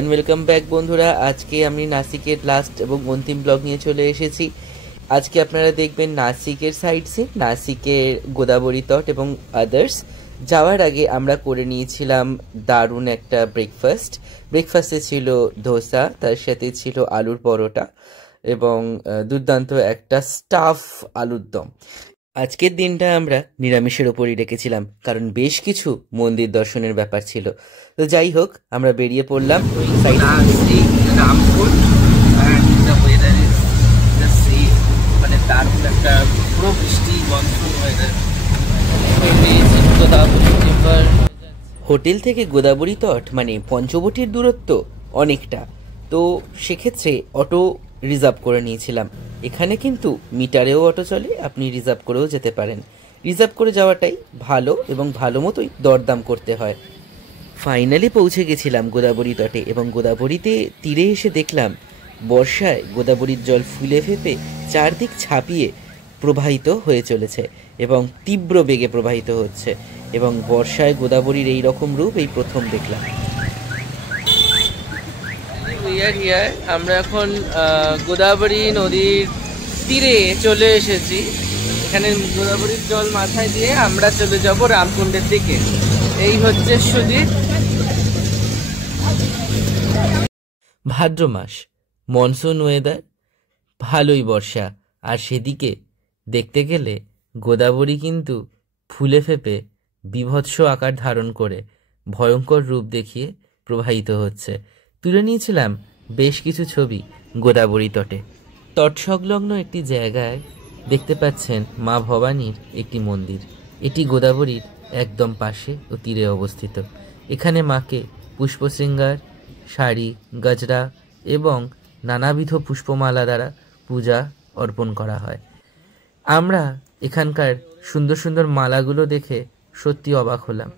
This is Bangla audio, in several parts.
অ্যান্ড ওয়েলকাম ব্যাক বন্ধুরা। আজকে আমি নাসিকের লাস্ট এবং অন্তিম ব্লগ নিয়ে চলে এসেছি। আজকে আপনারা দেখবেন নাসিকের সাইড সিন, নাসিকের গোদাবরী তট এবং আদার্স। যাওয়ার আগে আমরা করে নিয়েছিলাম দারুণ একটা ব্রেকফাস্টে ছিল ধোসা, তার সাথে ছিল আলুর পরোটা এবং দুর্দান্ত একটা স্টাফ আলুর দম। আজকের দিনটা আমরা নিরামিষের ওপরই রেখেছিলাম, কারণ বেশ কিছু মন্দির দর্শনের ব্যাপার ছিল। তো যাই হোক, আমরা বেরিয়ে পড়লাম। হোটেল থেকে গোদাবরী তট মানে পঞ্চবটির দূরত্ব অনেকটা, তো সেক্ষেত্রে অটো রিজার্ভ করে নিয়েছিলাম। এখানে কিন্তু মিটারেও অটো চলে, আপনি রিজার্ভ করেও যেতে পারেন। রিজার্ভ করে যাওয়াটাই ভালো এবং ভালো মতোই দরদাম করতে হয়। ফাইনালি পৌঁছে গেছিলাম গোদাবরী তটে এবং গোদাবরীতে তীরে এসে দেখলাম বর্ষায় গোদাবরীর জল ফুলে ফেপে চারদিক ছাপিয়ে প্রবাহিত হয়ে চলেছে এবং তীব্র বেগে প্রবাহিত হচ্ছে, এবং বর্ষায় গোদাবরীর এই রকম রূপ এই প্রথম দেখলাম। আমরা এখন গোদাবরী নদীর তীরে চলে এসেছি। এখানে গোদাবরীর জল মাথায় দিয়ে আমরা চলে যাব রামকুণ্ডের দিকে। এই হচ্ছে সুদীপ। ভাদ্র মাস, মনসুন ওয়েদার, ভালোই বর্ষা, আর সেদিকে দেখতে গেলে গোদাবরী কিন্তু ফুলে ফেপে বীভৎস আকার ধারণ করে ভয়ঙ্কর রূপ দেখিয়ে প্রবাহিত হচ্ছে। তুলে নিয়েছিলাম বেশ কিছু ছবি গোদাবরী তটে। তট সংলগ্ন একটি জায়গায় দেখতে পাচ্ছেন মা ভবানীর একটি মন্দির। এটি গোদাবরীর একদম পাশে ও তীরে অবস্থিত। এখানে মাকে পুষ্পশৃঙ্গার, শাড়ি, গজরা এবং নানাবিধ পুষ্পমালা দ্বারা পূজা অর্পণ করা হয়। আমরা এখানকার সুন্দর সুন্দর মালাগুলো দেখে সত্যি অবাক হলাম।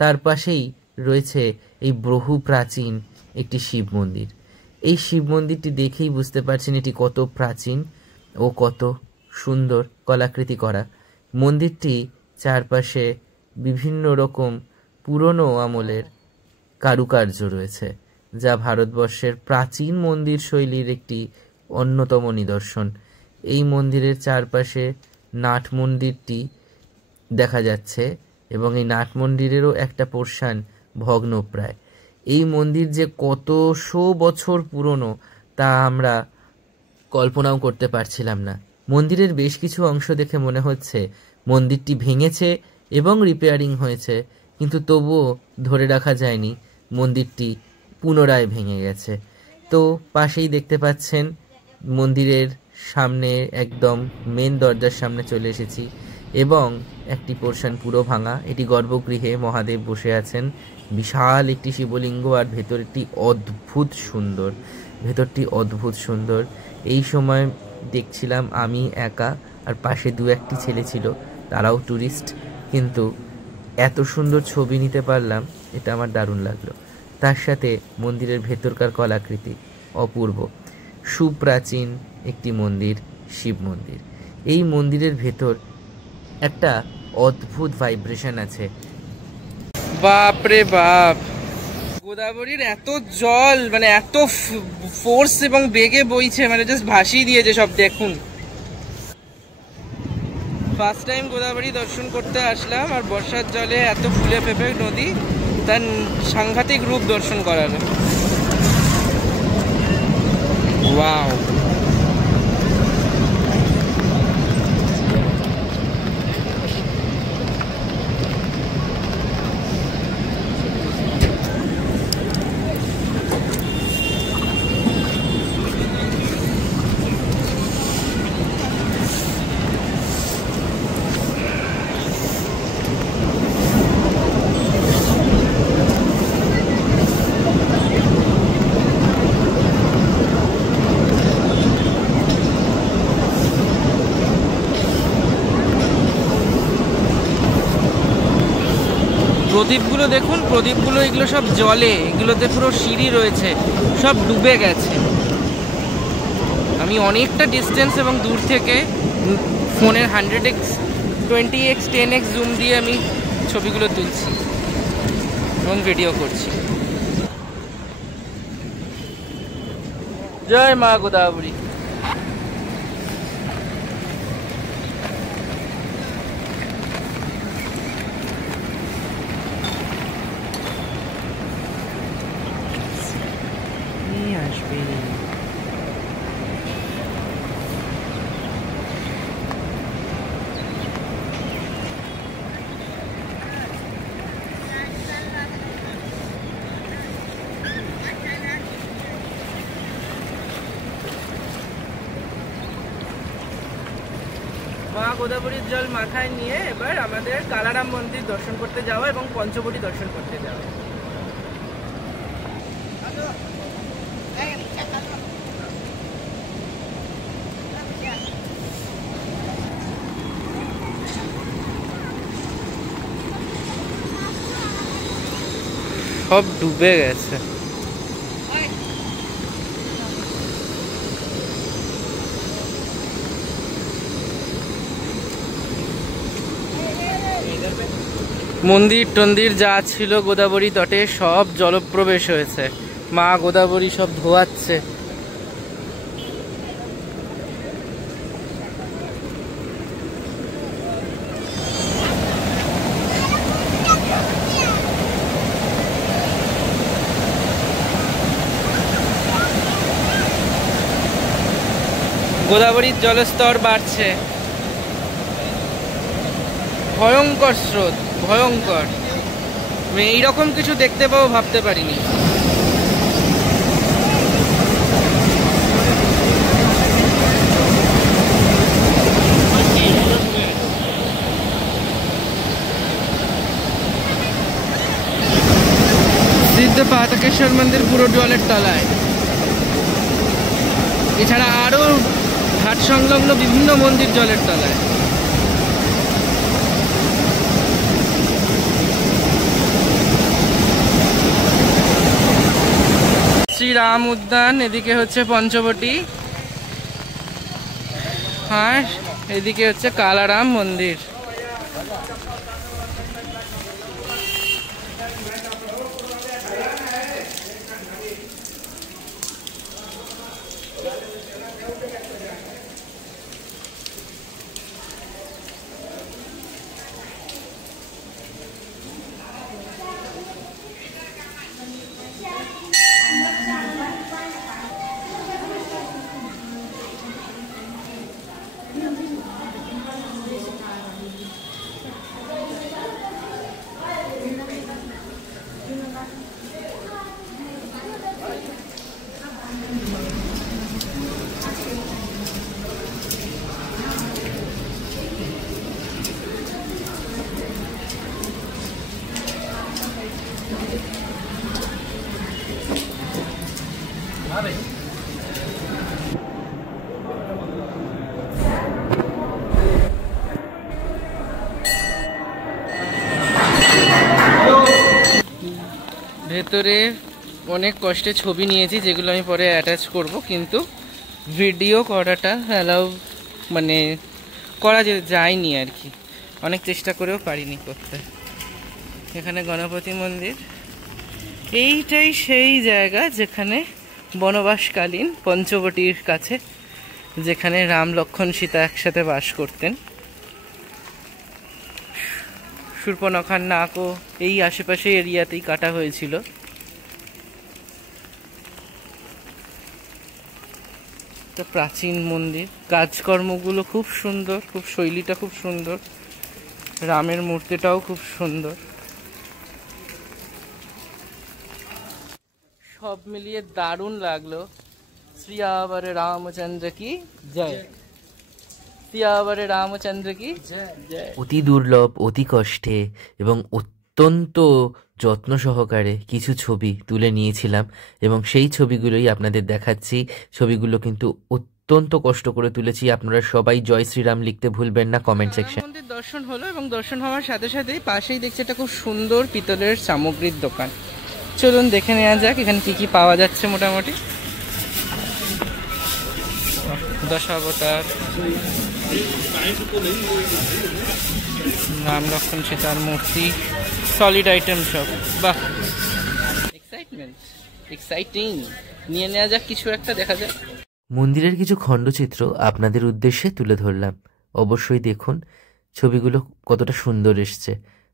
তার পাশেই রয়েছে এই বহু প্রাচীন একটি শিব মন্দির। এই শিব মন্দিরটি দেখেই বুঝতে পারছেন এটি কত প্রাচীন ও কত সুন্দর কলাকৃতি করা। মন্দিরটি চারপাশে বিভিন্ন রকম পুরনো আমলের কারুকার্য রয়েছে, যা ভারতবর্ষের প্রাচীন মন্দির শৈলীর একটি অন্যতম নিদর্শন। এই মন্দিরের চারপাশে নাট মন্দিরটি দেখা যাচ্ছে এবং এই নাট মন্দিরেরও একটা পোর্শন ভগ্নপ্রায়। এই মন্দির যে কতশো বছর পুরনো তা আমরা কল্পনাও করতে পারছিলাম না। মন্দিরের বেশ কিছু অংশ দেখে মনে হচ্ছে মন্দিরটি ভেঙেছে এবং রিপেয়ারিং হয়েছে, কিন্তু তবুও ধরে রাখা যায়নি মন্দিরটি পুনরায় ভেঙে গেছে। তো পাশেই দেখতে পাচ্ছেন মন্দিরের সামনে, একদম মেন দরজার সামনে চলে এসেছি এবং একটি পোর্শন পুরো ভাঙা। এটি গর্ভগৃহে মহাদেব বসে আছেন, বিশাল একটি শিবলিঙ্গ, আর ভেতরটি অদ্ভুত সুন্দর। এই সময় দেখছিলাম আমি একা, আর পাশে দু একটি ছেলে ছিল, তারাও ট্যুরিস্ট, কিন্তু এত সুন্দর ছবি নিতে পারলাম, এটা আমার দারুণ লাগলো। তার সাথে মন্দিরের ভেতরকার কলাকৃতি অপূর্ব। সুপ্রাচীন একটি মন্দির, শিব মন্দির। এই মন্দিরের ভেতর একটা অদ্ভুত ভাইব্রেশন আছে। বাপরে বাপ, গোদাবরীর এত জল, মানে এত ফোর্স এবং বেগে বইছে, মানে জাস্ট ভাসিয়ে দিয়েছে সব। দেখুন, ফার্স্ট টাইম গোদাবরী দর্শন করতে আসলাম, আর বর্ষার জলে এত ফুলে ফেপে নদী তার সাংঘাতিক রূপ দর্শন করালো। ওয়াও। প্রদীপগুলো দেখুন, প্রদীপগুলো এগুলো সব জলে, এগুলোতে পুরো সিঁড়ি রয়েছে, সব ডুবে গেছে। আমি অনেকটা ডিস্টেন্স এবং দূর থেকে ফোনের 100x 20x 10x জুম দিয়ে আমি ছবিগুলো তুলছি এবং ভিডিও করছি। জয় মা গোদাবরী। আসবে মা গোদাবরীর জল মাথায় নিয়ে এবার আমাদের কালারাম মন্দির দর্শন করতে যাওয়া এবং পঞ্চবটি দর্শন করতে যাওয়া। সব ডুবে গেছে। মন্দির টন্দির যা ছিল গোদাবরী তটে সব জলপ্রবেশ হয়েছে। মা গোদাবরী সব ধোয়াচ্ছে। গোদাবরীর জলস্তর বাড়ছে, ভয়ঙ্কর স্রোত, ভয়ঙ্কর। আমি এইরকম কিছু দেখতে পাবো ভাবতে পারিনি। সিদ্ধ পাতাকেশ্বর মন্দির পুরো জলের তলায়। এছাড়া আরো ঘাট সংলগ্ন বিভিন্ন মন্দির জলের তলায়। শ্রীরাম উদ্যান, এদিকে হচ্ছে পঞ্চবটি, আর এদিকে হচ্ছে কালারাম মন্দির। ভেতরে অনেক কষ্টে ছবি নিয়েছি, যেগুলো আমি পরে অ্যাটাচ করব, কিন্তু ভিডিও করাটা অ্যালাউ মানে করা যায়নি আর কি। অনেক চেষ্টা করেও পারিনি করতে। এখানে গণপতি মন্দির। এইটাই সেই জায়গা যেখানে বনবাসকালীন পঞ্চবটির কাছে, যেখানে রাম লক্ষ্মণ সীতা একসাথে বাস করতেন। শূর্পণখার নাকও এই আশেপাশে এরিয়াতেই কাটা হয়েছিল। একটা প্রাচীন মন্দির, কাজকর্মগুলো খুব সুন্দর, খুব শৈলীটা খুব সুন্দর, রামের মূর্তিটাও খুব সুন্দর। সব মিলিয়ে দারুণ লাগলো। শ্রীয়াবরে রামচন্দ্র কি জয়, শ্রীয়াবরে রামচন্দ্র কি জয়। অতি দুর্লভ, অতি কষ্টে এবং অত্যন্ত যত্ন সহকারে কিছু ছবি তুলে নিয়েছিলাম এবং সেই ছবিগুলোই আপনাদের দেখাচ্ছি। ছবিগুলো কিন্তু অত্যন্ত কষ্ট করে তুলেছি। আপনারা সবাই জয় শ্রীরাম লিখতে ভুলবেন না কমেন্ট সেকশন। মন্দির দর্শন হলো এবং দর্শন হওয়ার সাথে সাথেই পাশেই দেখছি একটা খুব সুন্দর পিতলের সামগ্রীর দোকান। চলুন দেখে নেওয়া যাক এখানে কি কি পাওয়া যাচ্ছে। মোটামুটি দশাবতার, রাম লক্ষ্মণ সীতার মূর্তি, সলিড আইটেম সব। বাহ, এক্সাইটমেন্ট। এক্সাইটিং, নিয়ে নেওয়া যাক কিছু একটা, দেখা যাক। মন্দিরের কিছু খণ্ডচিত্র আপনাদের উদ্দেশ্যে তুলে ধরলাম, অবশ্যই দেখুন ছবিগুলো কতটা সুন্দর এসছে।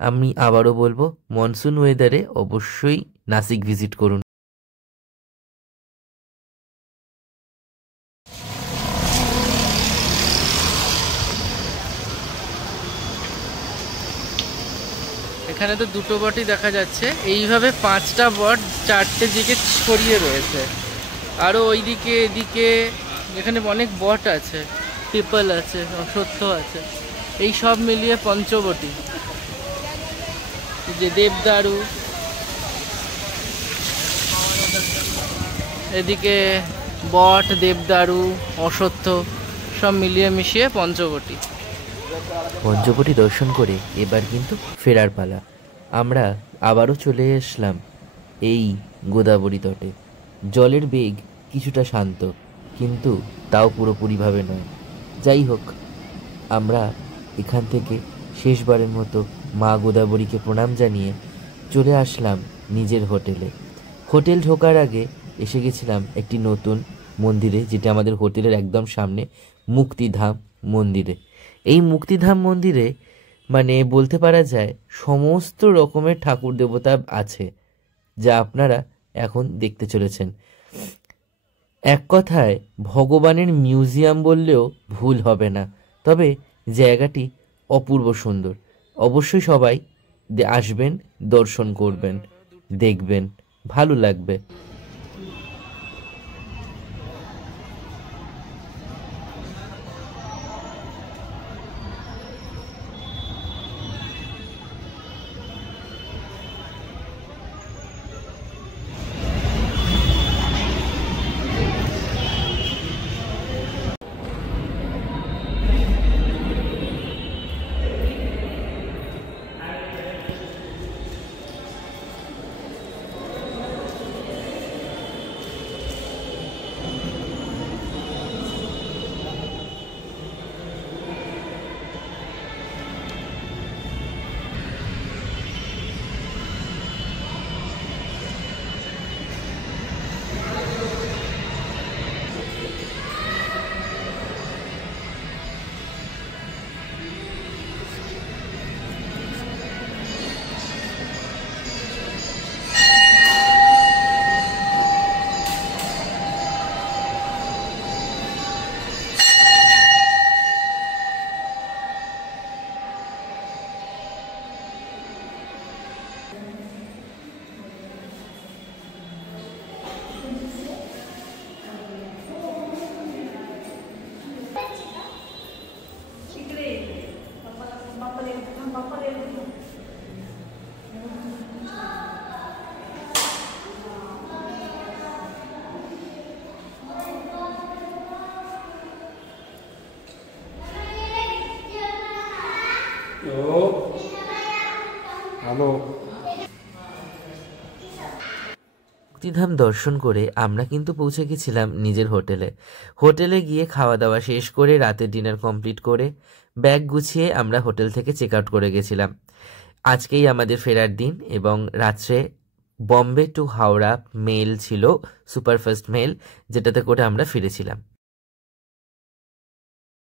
আমি আবারও বলবো, মনসুন ওয়েদারে অবশ্যই নাসিক ভিজিট করুন। এখানে তো দুটো বটই দেখা যাচ্ছে, এইভাবে 5টা বট 4টে দিকে ছড়িয়ে রয়েছে, আরও ওইদিকে এদিকে এখানে অনেক বট আছে, পিপল আছে, অশ্বত্থ আছে, এই সব মিলিয়ে পঞ্চবটী। যে দেবদারু, এদিকে বট, দেবদারু, অশ্বত্থ সব মিলিয়ে মিশিয়ে পঞ্চবটী। পঞ্চবটী দর্শন করে এবার কিন্তু ফেরার পালা। আমরা আবারও চলে আসলাম এই গোদাবরী তটে। জলের বেগ কিছুটা শান্ত, কিন্তু তাও পুরোপুরিভাবে নয়। যাই হোক, আমরা এখান থেকে শেষবারের মতো মা গোদাবরীকে প্রণাম জানিয়ে চলে আসলাম নিজের হোটেলে। হোটেল ঢোকার আগে এসে গেছিলাম একটি নতুন মন্দিরে, যেটা আমাদের হোটেলের একদম সামনে, মুক্তিধাম মন্দিরে। এই মুক্তিধাম মন্দিরে মানে বলতে পারা যায় সমস্ত রকমের ঠাকুর দেবতা আছে, যা আপনারা এখন দেখতে চলেছেন। এক কথায় ভগবানের মিউজিয়াম বললেও ভুল হবে না। তবে জায়গাটি অপূর্ব সুন্দর। অবশ্যই সবাই আসবেন, দর্শন করবেন, দেখবেন, ভালো লাগবে। মুক্তিধাম দর্শন করে আমরা কিন্তু পৌঁছে গেছিলাম নিজের হোটেলে। হোটেলে গিয়ে খাওয়া দাওয়া শেষ করে, রাতের ডিনার কমপ্লিট করে, ব্যাগ গুছিয়ে আমরা হোটেল থেকে চেক আউট করে গেছিলাম। আজকেই আমাদের ফেরার দিন এবং রাত্রে বম্বে টু হাওড়া মেল ছিল, সুপারফাস্ট মেল, যেটাতে করে আমরা ফিরেছিলাম।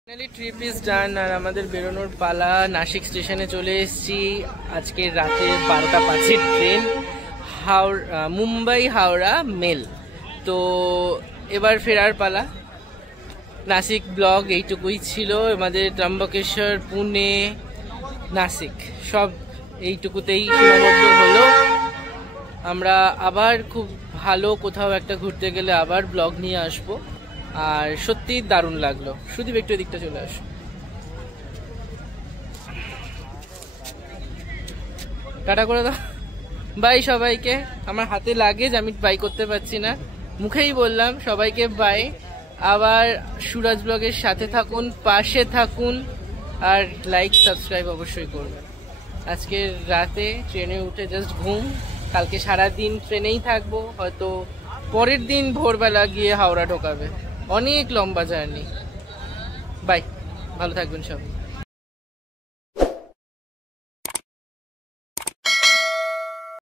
ফাইনালি ট্রিপ ইজ ডান, আর আমাদের বেরোনোর পালা। নাসিক স্টেশনে চলে এসেছি। আজকে রাতে 12টা 5-এর ট্রেন, মুম্বাই হাওড়া মেল। তো এবার ফেরার পালা। নাসিক ব্লগ এইটুকুই ছিল। আমাদের ত্রম্বকেশ্বর, পুনে, নাসিক সব এইটুকুতেই সীমাবদ্ধ হলো। আমরা আবার খুব ভালো কোথাও একটা ঘুরতে গেলে আবার ব্লগ নিয়ে আসবো। আর সত্যি দারুণ লাগলো। শুধু একটু এদিকটা চলে আসো। টাটা করে দাও, বাই সবাইকে। আমার হাতে লাগেজ, আমি বাই করতে পারছি না, মুখেই বললাম সবাইকে বাই। আবার সুরাজ ব্লগের সাথে থাকুন, পাশে থাকুন, আর লাইক সাবস্ক্রাইব অবশ্যই করবেন। আজকের রাতে ট্রেনে উঠে জাস্ট ঘুম, কালকে সারাদিন ট্রেনেই থাকবো, হয়তো পরের দিন ভোরবেলা গিয়ে হাওড়া ঢোকাবে। অনেক লম্বা জার্নি। বাই, ভালো থাকবেন সবাই।